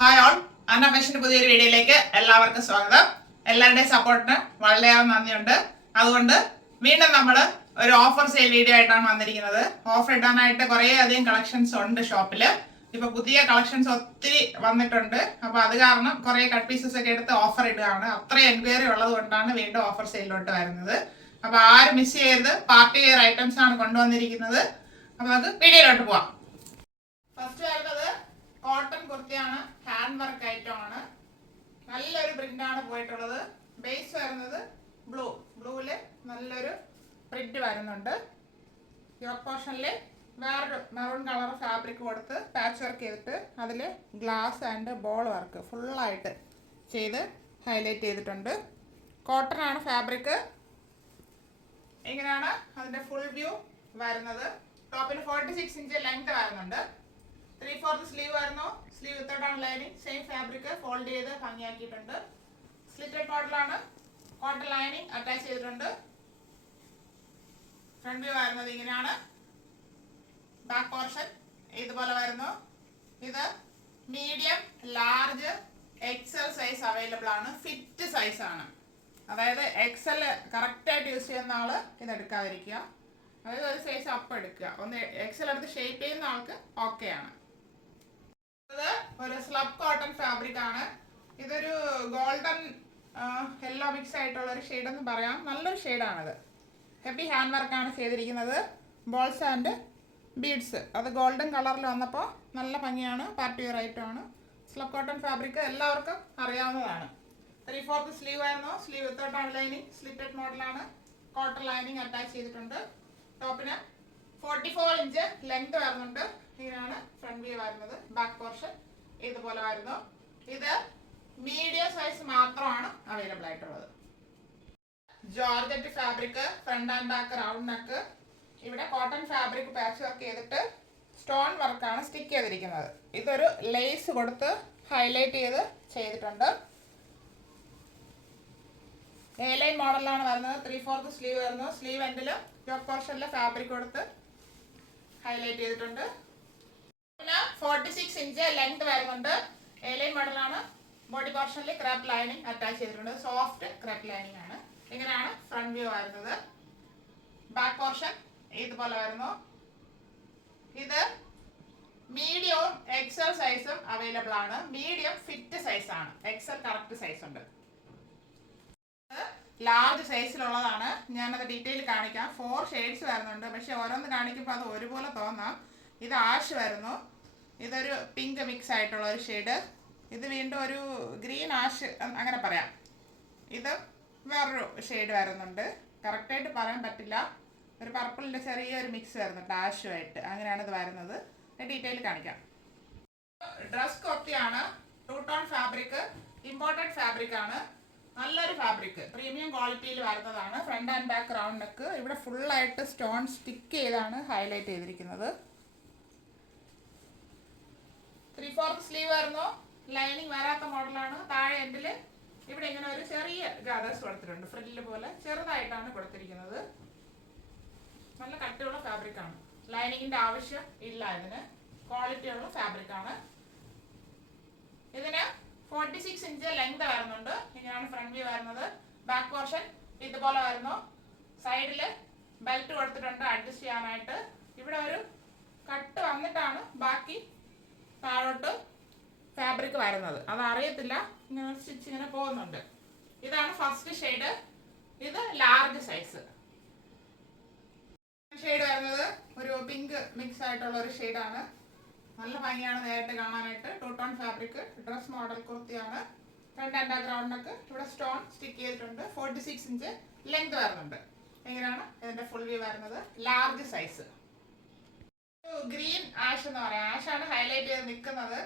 Hi all, അന്ന ഫാഷന്റെ പുതിയൊരു വീഡിയോയിലേക്ക് എല്ലാവർക്കും സ്വാഗതം. എല്ലാവരുടെയും സപ്പോർട്ടിന് വളരെയേറെ നന്ദിയുണ്ട്. അതുകൊണ്ട് വീണ്ടും നമ്മൾ ഒരു ഓഫർ സെയിൽ വീഡിയോ ആയിട്ടാണ് വന്നിരിക്കുന്നത്. ഓഫർ ഇടാനായിട്ട് കുറേ അധികം കളക്ഷൻസ് ഉണ്ട് ഷോപ്പിൽ. ഇപ്പൊ പുതിയ കളക്ഷൻസ് ഒത്തിരി വന്നിട്ടുണ്ട്. അപ്പൊ അത് കാരണം കുറെ കട്ട് പീസസ് ഒക്കെ എടുത്ത് ഓഫർ ഇടുകയാണ്. അത്രയും എൻക്വയറി ഉള്ളത് കൊണ്ടാണ് വീണ്ടും ഓഫർ സെയിലോട്ട് വരുന്നത്. അപ്പൊ ആരും മിസ് ചെയ്യരുത്. പാർട്ടി വെയർ ഐറ്റംസ് ആണ് കൊണ്ടുവന്നിരിക്കുന്നത്. അപ്പൊ നമുക്ക് വീഡിയോയിലോട്ട് പോവാം. ഫസ്റ്റ് വരുന്നത് കോട്ടൺ കുർത്തിയാണ്. ഹാൻഡ് വർക്ക് ഐറ്റം ആണ്. നല്ലൊരു പ്രിന്റ് ആണ് പോയിട്ടുള്ളത്. ബേസ് വരുന്നത് ബ്ലൂവില് നല്ലൊരു പ്രിന്റ് വരുന്നുണ്ട്. യോക്ക് പോർഷനിൽ വേറൊരു മെറൂൺ കളർ ഫാബ്രിക് കൊടുത്ത് പാച്ച് വർക്ക് ചെയ്തിട്ട് അതിൽ ഗ്ലാസ് ആൻഡ് ബോൾ വർക്ക് ഫുള്ളായിട്ട് ചെയ്ത് ഹൈലൈറ്റ് ചെയ്തിട്ടുണ്ട്. കോട്ടൺ ആണ് ഫാബ്രിക്. ഇങ്ങനെയാണ് അതിന്റെ ഫുൾ വ്യൂ വരുന്നത്. ടോപ്പിന് 46 ഇഞ്ച് ലെങ്ത് വരുന്നുണ്ട്. 3/4 സ്ലീവ് വരുന്നു. സ്ലീവ് വിത്തൗട്ടാണ് ലൈനിങ്. സെയിം ഫാബ്രിക് ഫോൾഡ് ചെയ്ത് ഭംഗിയാക്കിയിട്ടുണ്ട്. സ്ലിറ്റഡ് മോഡലാണ്. കോട്ടൺ ലൈനിങ് അറ്റാച്ച് ചെയ്തിട്ടുണ്ട്. ഫ്രണ്ട് വ്യൂ വരുന്നത് ഇങ്ങനെയാണ്. ബാക്ക് പോർഷൻ ഇതുപോലെ വരുന്നു. ഇത് medium, large, XL size available ആണ്. ഫിറ്റ് സൈസ് ആണ്. അതായത് എക്സൽ കറക്റ്റായിട്ട് യൂസ് ചെയ്യുന്ന ആള് ഇത് എടുക്കാതിരിക്കുക. അതായത് ഒരു സൈസ് അപ്പ് എടുക്കുക. ഒന്ന് എക്സൽ എടുത്ത് ഷേപ്പ് ചെയ്യുന്ന ആൾക്ക് ഓക്കെ ആണ്. ഒരു സ്ലബ് കോട്ടൺ ഫാബ്രിക് ആണ്. ഇതൊരു ഗോൾഡൻ യെല്ലോ മിക്സ് ആയിട്ടുള്ള ഒരു ഷെയ്ഡ് എന്ന് പറയാം. നല്ലൊരു ഷെയ്ഡാണിത്. ഹെവി ഹാൻഡ് വർക്കാണ് ചെയ്തിരിക്കുന്നത്. ബോൾസ് ആൻഡ് ബീഡ്സ് അത് ഗോൾഡൻ കളറിൽ വന്നപ്പോൾ നല്ല ഭംഗിയാണ്. പാർട്ടി വെയർ ഐറ്റം ആണ്. സ്ലബ് കോട്ടൺ ഫാബ്രിക് എല്ലാവർക്കും അറിയാവുന്നതാണ്. 3/4 സ്ലീവ് ആയിരുന്നു. സ്ലീവ് വിത്തൗട്ടാണ് ലൈനിങ്. സ്ലിറ്റഡ് മോഡലാണ്. കോട്ടൺ ലൈനിങ് അറ്റാച്ച് ചെയ്തിട്ടുണ്ട്. ടോപ്പിന് 44 ഇഞ്ച് ലെങ്ത് വരുന്നുണ്ട്. ഇങ്ങനെയാണ് ഫ്രണ്ട് വ്യൂ വരുന്നത്. ബാക്ക് പോർഷൻ ഇതുപോലെ വരുന്നു. ഇത് മീഡിയം സൈസ് മാത്രമാണ് അവൈലബിൾ ആയിട്ടുള്ളത്. Georgette fabric, front and back round neck. ഇവിടെ കോട്ടൺ ഫാബ്രിക് പാച്ച് വർക്ക് ചെയ്തിട്ട് സ്റ്റോൺ വർക്കാണ് സ്റ്റിക്ക് ചെയ്തിരിക്കുന്നത്. ഇതൊരു ലേസ് കൊടുത്ത് ഹൈലൈറ്റ് ചെയ്തിട്ടുണ്ട്. എ ലൈൻ മോഡലാണ് വരുന്നത്. 3/4 സ്ലീവ് വരുന്നു. സ്ലീവ് എൻഡിൽ യോക്ക് പോർഷനിലെ ഫാബ്രിക് കൊടുത്ത് ഹൈലൈറ്റ് ചെയ്തിട്ടുണ്ട്. പിന്നെ 46 ഇഞ്ച് ലെങ്ത് വരുന്നുണ്ട്. എ ലൈൻ മോഡലാണ്. ബോഡി പോർഷനിൽ ക്രാപ്പ് ലൈനിങ് അറ്റാച്ച് ചെയ്തിട്ടുണ്ട്. സോഫ്റ്റ് ക്രാപ്പ് ലൈനിങ് ആണ്. ഇങ്ങനെയാണ് ഫ്രണ്ട് വ്യൂ വരുന്നത്. ബാക്ക് പോർഷൻ ഇതുപോലെ വരുന്നു. ഇത് മീഡിയവും എക്സൽ സൈസും അവൈലബിൾ ആണ്. മീഡിയം ഫിറ്റ് സൈസ് ആണ്. എക്സൽ കറക്റ്റ് സൈസ് ഉണ്ട്. ലാർജ് സൈസിലുള്ളതാണ്. ഞാനത് ഡീറ്റെയിൽ കാണിക്കാം. 4 ഷെയ്ഡ്സ് വരുന്നുണ്ട്. പക്ഷെ ഓരോന്ന് കാണിക്കുമ്പോൾ അത് ഒരുപോലെ തോന്നാം. ഇത് ആഷ് വരുന്നു. ഇതൊരു പിങ്ക് മിക്സ് ആയിട്ടുള്ള ഒരു ഷെയ്ഡ്. ഇത് വീണ്ടും ഒരു ഗ്രീൻ ആഷ് അങ്ങനെ പറയാം. ഇത് വേറൊരു ഷെയ്ഡ് വരുന്നുണ്ട്. കറക്റ്റായിട്ട് പറയാൻ പറ്റില്ല. ഒരു പർപ്പിളിൻ്റെ ചെറിയൊരു മിക്സ് വരുന്നുണ്ട് ആഷുമായിട്ട്. അങ്ങനെയാണ് ഇത് വരുന്നത്. ഡീറ്റെയിൽ കാണിക്കാം. ഡ്രസ് കുർത്തിയാണ്. 2 ടോൺ ഫാബ്രിക്. ഇമ്പോർട്ടഡ് ഫാബ്രിക് ആണ്. നല്ലൊരു ഫാബ്രിക്. പ്രീമിയം ക്വാളിറ്റിയിൽ വരുന്നതാണ്. Front and back round neck. ഇവിടെ ഫുള്ളായിട്ട് സ്റ്റോൺ സ്റ്റിക്ക് ചെയ്താണ് ഹൈലൈറ്റ് ചെയ്തിരിക്കുന്നത്. 3/4 സ്ലീവ് വരുന്നു. ലൈനിങ് വരാത്ത മോഡലാണ്. താഴെ എൻഡിൽ ഇവിടെ ഇങ്ങനെ ഒരു ചെറിയ ഗാദേഴ്സ് കൊടുത്തിട്ടുണ്ട്. ഫ്രില്ല് പോലെ ചെറുതായിട്ടാണ് കൊടുത്തിരിക്കുന്നത്. നല്ല കട്ടിയുള്ള ഫാബ്രിക് ആണ്. ലൈനിങ്ങിന്റെ ആവശ്യം ഇല്ല. ഇതിന് ക്വാളിറ്റിയുള്ള ഫാബ്രിക് ആണ്. ഇതിന് 46 ഇഞ്ച് ലെങ്ത് വരുന്നുണ്ട്. ഇങ്ങനെയാണ് ഫ്രണ്ട് വ്യൂ വരുന്നത്. ബാക്ക് പോർഷൻ ഇതുപോലെ വരുന്നു. സൈഡിൽ ബെൽറ്റ് കൊടുത്തിട്ടുണ്ട് അഡ്ജസ്റ്റ് ചെയ്യാനായിട്ട്. ഇവിടെ ഒരു കട്ട് വന്നിട്ടാണ് ബാക്കി താഴോട്ട് ഫാബ്രിക് വരുന്നത്. അത് അറിയത്തില്ല. ഇങ്ങനെ സ്റ്റിച്ച് ഇങ്ങനെ പോകുന്നുണ്ട്. ഇതാണ് ഫസ്റ്റ് ഷെയ്ഡ്. ഇത് ലാർജ് സൈസ്. ഷെയ്ഡ് വരുന്നത് ഒരു പിങ്ക് മിക്സ് ആയിട്ടുള്ള ഒരു ഷെയ്ഡാണ്. നല്ല ഭംഗിയാണ് നേരിട്ട് കാണാനായിട്ട്. 2 ടോൺ ഫാബ്രിക്. ഡ്രസ് മോഡൽ കുർത്തിയാണ്. Front and back round neck. ഇവിടെ സ്റ്റോൺ സ്റ്റിക്ക് ചെയ്തിട്ടുണ്ട്. 46 ഇഞ്ച് ലെങ്ത് വരുന്നുണ്ട്. എങ്ങനെയാണ് ഇതിന്റെ ഫുൾ വ്യൂ വരുന്നത്. Large size. ഗ്രീൻ ആഷ് എന്ന് പറയാം. ആഷാണ് ഹൈലൈറ്റ് ചെയ്ത് നിൽക്കുന്നത്.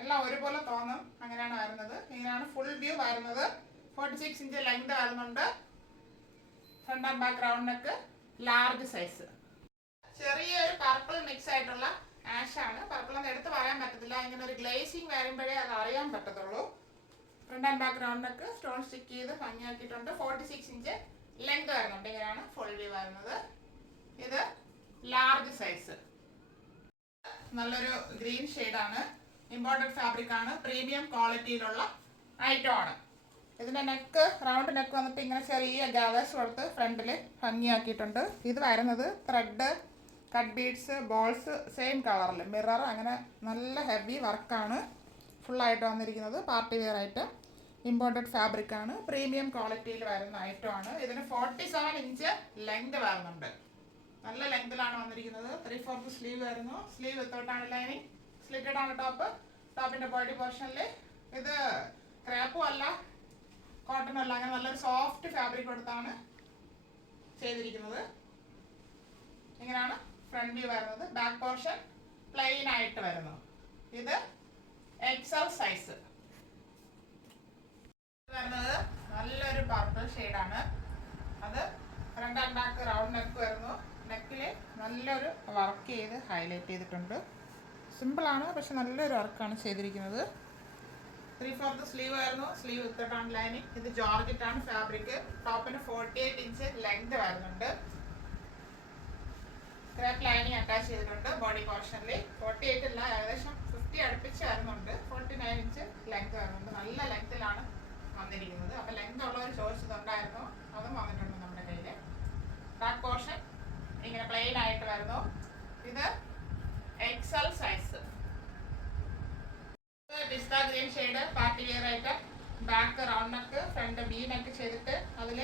എല്ലാം ഒരുപോലെ തോന്നും. അങ്ങനെയാണ് വരുന്നത്. ഇങ്ങനെയാണ് ഫുൾ വ്യൂ വരുന്നത്. 46 ഇഞ്ച് ലെങ്ത് വരുന്നുണ്ട്. Front and back round neck. Large size. ചെറിയൊരു പർപ്പിൾ മിക്സ് ആയിട്ടുള്ള ആഷാണ്. പർപ്പിൾ എന്ന് എടുത്ത് പറയാൻ പറ്റത്തില്ല. ഇങ്ങനെ ഒരു ഗ്ലേസിങ് വരുമ്പോഴേ അത് അറിയാൻ പറ്റത്തുള്ളൂ. Front and back round neck. Stone stick ചെയ്ത് ഭംഗിയാക്കിയിട്ടുണ്ട്. 46 ഇഞ്ച് ലെങ്ത് വരുന്നുണ്ട്. ഇങ്ങനെയാണ് ഫുൾ വ്യൂ വരുന്നത്. ഇത് ലാർജ് സൈസ്. നല്ലൊരു ഗ്രീൻ ഷെയ്ഡാണ്. ഇമ്പോർട്ടഡ് ഫാബ്രിക് ആണ്, പ്രീമിയം ക്വാളിറ്റിയിലുള്ള ഐറ്റം ആണ്. ഇതിൻ്റെ നെക്ക് റൗണ്ട് നെക്ക് വന്നിട്ട് ഇങ്ങനെ ചെറിയ ഗാദേഴ്സ് കൊടുത്ത് ഫ്രണ്ടിൽ ഭംഗിയാക്കിയിട്ടുണ്ട്. ഇത് വരുന്നത് thread, cut beads, balls same കളറിൽ മിറർ, അങ്ങനെ നല്ല ഹെവി വർക്കാണ് ഫുള്ളായിട്ട് വന്നിരിക്കുന്നത്. Party wear item, imported fabric ആണ്, പ്രീമിയം ക്വാളിറ്റിയിൽ വരുന്ന ഐറ്റം ആണ്. ഇതിന് 47 ഇഞ്ച് ലെങ്ത് വരുന്നുണ്ട്. നല്ല ലെങ്തിലാണ് വന്നിരിക്കുന്നത്. 3/4 സ്ലീവ് വരുന്നു. സ്ലീവ് വിത്തോട്ടാണ് ലൈനിങ്, സ്ലിറ്റഡ് ആണ് ടോപ്പ്. ടോപ്പിൻ്റെ ബോഡി പോർഷനിൽ ഇത് ക്രാപ്പും അല്ല കോട്ടണും അല്ല, അങ്ങനെ നല്ലൊരു സോഫ്റ്റ് ഫാബ്രിക് കൊടുത്താണ് ചെയ്തിരിക്കുന്നത്. ഇങ്ങനെയാണ് ഫ്രണ്ട് വ്യൂ വരുന്നത്. ബാക്ക് പോർഷൻ പ്ലെയിൻ ആയിട്ട് വരുന്നു. ഇത് XL സൈസ് വരുന്നത് നല്ലൊരു പർപ്പിൾ ഷെയ്ഡാണ്. അത് front and back round neck വരുന്നു. നെക്കിൽ നല്ലൊരു വർക്ക് ചെയ്ത് ഹൈലൈറ്റ് ചെയ്തിട്ടുണ്ട്. സിമ്പിളാണ്, പക്ഷെ നല്ലൊരു വർക്കാണ് ചെയ്തിരിക്കുന്നത്. 3/4 സ്ലീവ് വരുന്നു. സ്ലീവ് വിത്തിട്ടാണ് ലൈനിങ്. ഇത് ജോർജറ്റാണ് ഫാബ്രിക്. ടോപ്പിന് 48 ഇഞ്ച് ലെങ്ത് വരുന്നുണ്ട്. ക്രാപ്പ് ലൈനിങ് അറ്റാച്ച് ചെയ്തിട്ടുണ്ട് ബോഡി പോർഷനിൽ. 48 ഇല്ല, ഏകദേശം 50 അടുപ്പിച്ച് വരുന്നുണ്ട്. 49 ഇഞ്ച് ലെങ്ത് വരുന്നുണ്ട്. നല്ല ലെങ്ത്തിലാണ് വന്നിരിക്കുന്നത്. അപ്പം ലെങ്ത് ഉള്ളവർ ചോദിച്ചതുണ്ടായിരുന്നു, അതും വന്നിട്ടുണ്ട് നമ്മുടെ കയ്യിൽ. ബാക്ക് പോർഷൻ ഇങ്ങനെ പ്ലെയിൻ ആയിട്ട് വരുന്നു. ഇത് XL സൈസ്. പിസ്ത green shade party wear item. Back round neck, front V neck ചെയ്തിട്ട് അതിൽ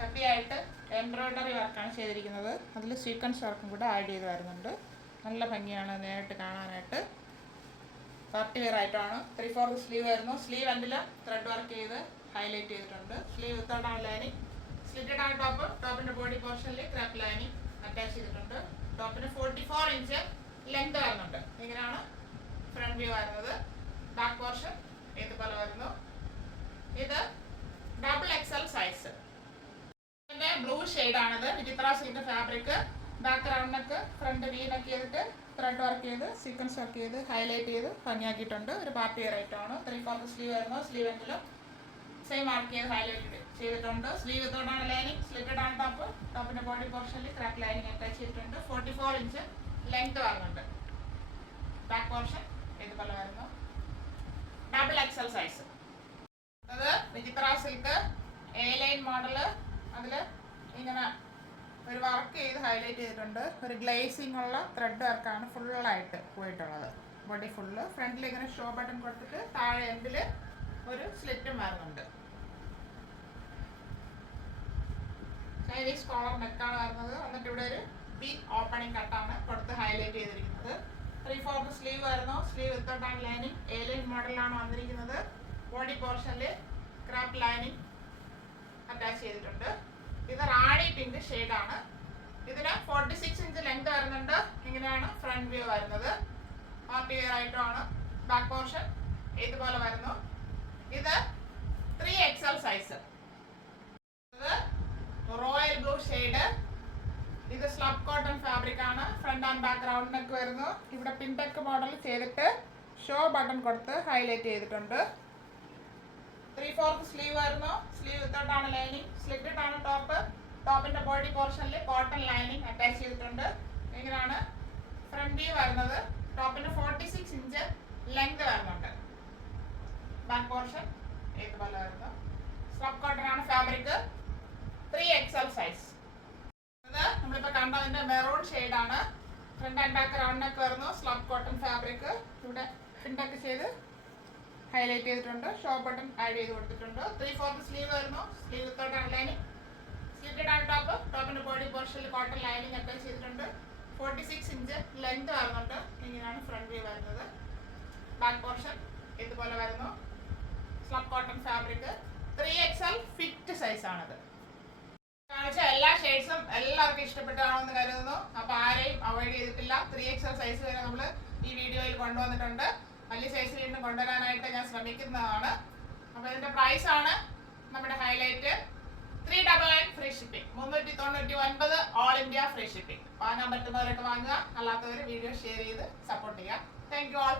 ഹെവി ആയിട്ട് എംബ്രോയ്ഡറി വർക്കാണ് ചെയ്തിരിക്കുന്നത്. അതിൽ സീക്വൻസ് വർക്കും കൂടെ ആഡ് ചെയ്ത് വരുന്നുണ്ട്. നല്ല ഭംഗിയാണ് നേരിട്ട് കാണാനായിട്ട്. പാർട്ടി വെയർ ഐറ്റമാണ്. 3/4 സ്ലീവ് വരുന്നു. സ്ലീവ് എൻഡിൽ ത്രെഡ് വർക്ക് ചെയ്ത് ഹൈലൈറ്റ് ചെയ്തിട്ടുണ്ട്. സ്ലീവ് വിത്തോട്ടാണ് ലൈനിങ്, സ്ലിറ്റഡ് ആണ് ടോപ്പ്. ടോപ്പിൻ്റെ ബോഡി പോർഷനിൽ ക്രാപ്പ് ലൈനിങ് അറ്റാച്ച് ചെയ്തിട്ടുണ്ട്. ടോപ്പിന് 44 ഇഞ്ച് ലെങ്ത് വരുന്നുണ്ട്. ഇങ്ങനെയാണ് ഫ്രണ്ട് വ്യൂ വരുന്നത്. ബാക്ക് പോർഷൻ ഇതുപോലെ വരുന്നു. ഇത് XXL സൈസ്. ബ്ലൂ ഷെയ്ഡാണിത്. വിചിത്ര silk fabric. Back round neck, front V neck ചെയ്തിട്ട് ത്രെഡ് വർക്ക് ചെയ്ത് സീക്വൻസ് വർക്ക് ചെയ്ത് ഹൈലൈറ്റ് ചെയ്ത് ഭംഗിയാക്കിയിട്ടുണ്ട്. ഒരു പാർട്ടി വെയർ ഐറ്റമാണ്. 3/4 സ്ലീവ് വരുന്നു. സ്ലീവ് എങ്കിലും സെയിം വർക്ക് ചെയ്ത് ഹൈലൈറ്റ് ചെയ്തിട്ടുണ്ട്. സ്ലീവ് വിത്തോട്ടാണ് ലൈനിങ്, സ്ലിറ്റഡ് ആണ് ടോപ്പ്. ടോപ്പിൻ്റെ ബോഡി പോർഷനിൽ ക്രാക്ക് ലൈനിങ് അറ്റാച്ച് ചെയ്തിട്ടുണ്ട്. 44 ഇഞ്ച് ലെങ്ത് വരുന്നുണ്ട്. ബാക്ക് പോർഷൻ ഇതുപോലെ വരുന്നു. XXL size. അത് വിചിത്ര സിൽക്ക് എ ലൈൻ മോഡല്. അതിൽ ഇങ്ങനെ ഒരു വർക്ക് ചെയ്ത് ഹൈലൈറ്റ് ചെയ്തിട്ടുണ്ട്. ഒരു ഗ്ലേസിംഗ് ഉള്ള ത്രെഡ് വർക്കാണ് ഫുള്ളായിട്ട് പോയിട്ടുള്ളത്. Body full. ഫ്രണ്ടിൽ ഇങ്ങനെ ഷോ ബട്ടൺ കൊടുത്തിട്ട് താഴെ എൻഡിൽ ഒരു സ്ലിറ്റും വരുന്നുണ്ട്. ചൈനീസ് കോളർ നെക്കാണ് വരുന്നത്. എന്നിട്ട് ഇവിടെ ഒരു ബിഗ് ഓപ്പണിംഗ് കട്ടാണ് കൊടുത്ത് ഹൈലൈറ്റ് ചെയ്തിരിക്കുന്നത്. 3/4 സ്ലീവ് വരുന്നു. സ്ലീവ് വിത്തോട്ടാണ് ലൈനിങ്. എ ലൈൻ മോഡലാണ് വന്നിരിക്കുന്നത്. ബോഡി പോർഷനിൽ ക്രാപ്പ് ലൈനിങ് അറ്റാച്ച് ചെയ്തിട്ടുണ്ട്. ഇത് റാണി പിങ്ക് ഷെയ്ഡാണ്. ഇതിന് 46 ഇഞ്ച് ലെങ്ത് വരുന്നുണ്ട്. ഇങ്ങനെയാണ് ഫ്രണ്ട് വ്യൂ വരുന്നത്. പാർട്ടി വെയർ ഐറ്റമാണ്. ബാക്ക് പോർഷൻ ഇതുപോലെ വരുന്നു. ഇത് 3XL സൈസ്. ഇത് റോയൽ ബ്ലൂ ഷെയ്ഡ്. ഇത് സ്ലബ് കോട്ടൺ ഫാബ്രിക് ആണ്. Front and back round neck വരുന്നു. ഇവിടെ പിൻടെക്ക് മോഡൽ ചെയ്തിട്ട് ഷോ ബട്ടൺ കൊടുത്ത് ഹൈലൈറ്റ് ചെയ്തിട്ടുണ്ട്. 3/4 സ്ലീവ് വരുന്നു. സ്ലീവ് വിത്തോട്ടാണ് ലൈനിങ്, സ്ലിറ്റഡ് ആണ് ടോപ്പ്. ടോപ്പിൻ്റെ ബോഡി പോർഷനിൽ കോട്ടൺ ലൈനിങ് അറ്റാച്ച് ചെയ്തിട്ടുണ്ട്. ഇങ്ങനെയാണ് ഫ്രണ്ട് വ്യൂ വരുന്നത്. ടോപ്പിന് 46 ഇഞ്ച് ലെങ്ത് വരുന്നുണ്ട്. ബാക്ക് പോർഷൻ ഇതുപോലെ വരുന്നു. സ്ലബ് കോട്ടൺ ആണ് ഫാബ്രിക്. 3XL size. ഇത് നമ്മളിപ്പോൾ കണ്ടതിൻ്റെ മെറൂൺ ഷെയ്ഡാണ്. Front and back round neck വരുന്നു. Slub cotton fabric. ഇവിടെ പിൻടെക്ക് ചെയ്ത് ഹൈലൈറ്റ് ചെയ്തിട്ടുണ്ട്. ഷോ ബട്ടൺ ആഡ് ചെയ്ത് കൊടുത്തിട്ടുണ്ട്. 3/4 സ്ലീവ് വരുന്നു. സ്ലീവ് വിത്തോട്ടാണ് ലൈനിങ്, സ്ലിറ്റഡ് ആണ് ടോപ്പ്. ടോപ്പിൻ്റെ ബോഡി പോർഷനിൽ കോട്ടൺ ലൈനിങ് അറ്റാച്ച് ചെയ്തിട്ടുണ്ട്. 46 ഇഞ്ച് ലെങ്ത് വരുന്നുണ്ട്. ഇങ്ങനെയാണ് ഫ്രണ്ട് വ്യൂ വരുന്നത്. ബാക്ക് പോർഷൻ ഇതുപോലെ വരുന്നു. Slub cotton fabric. 3XL fit സൈസാണിത്. കാണിച്ച എല്ലാ ഷെയ്ഡ്സും എല്ലാവർക്കും ഇഷ്ടപ്പെട്ടാണെന്ന് കരുതുന്നു. അപ്പോൾ ആരെയും അവോയ്ഡ് ചെയ്തിട്ടില്ല. 3XL സൈസ് വരെ നമ്മൾ ഈ വീഡിയോയിൽ കൊണ്ടുവന്നിട്ടുണ്ട്. വലിയ സൈസ് വീണ്ടും കൊണ്ടുവരാനായിട്ട് ഞാൻ ശ്രമിക്കുന്നതാണ്. അപ്പോൾ ഇതിൻ്റെ പ്രൈസാണ് നമ്മുടെ highlight. 399 free shipping. 399 all India free shipping. വാങ്ങാൻ പറ്റുന്നവരൊക്കെ വാങ്ങുക, അല്ലാത്തവർ വീഡിയോ ഷെയർ ചെയ്ത് സപ്പോർട്ട് ചെയ്യുക. Thank you all.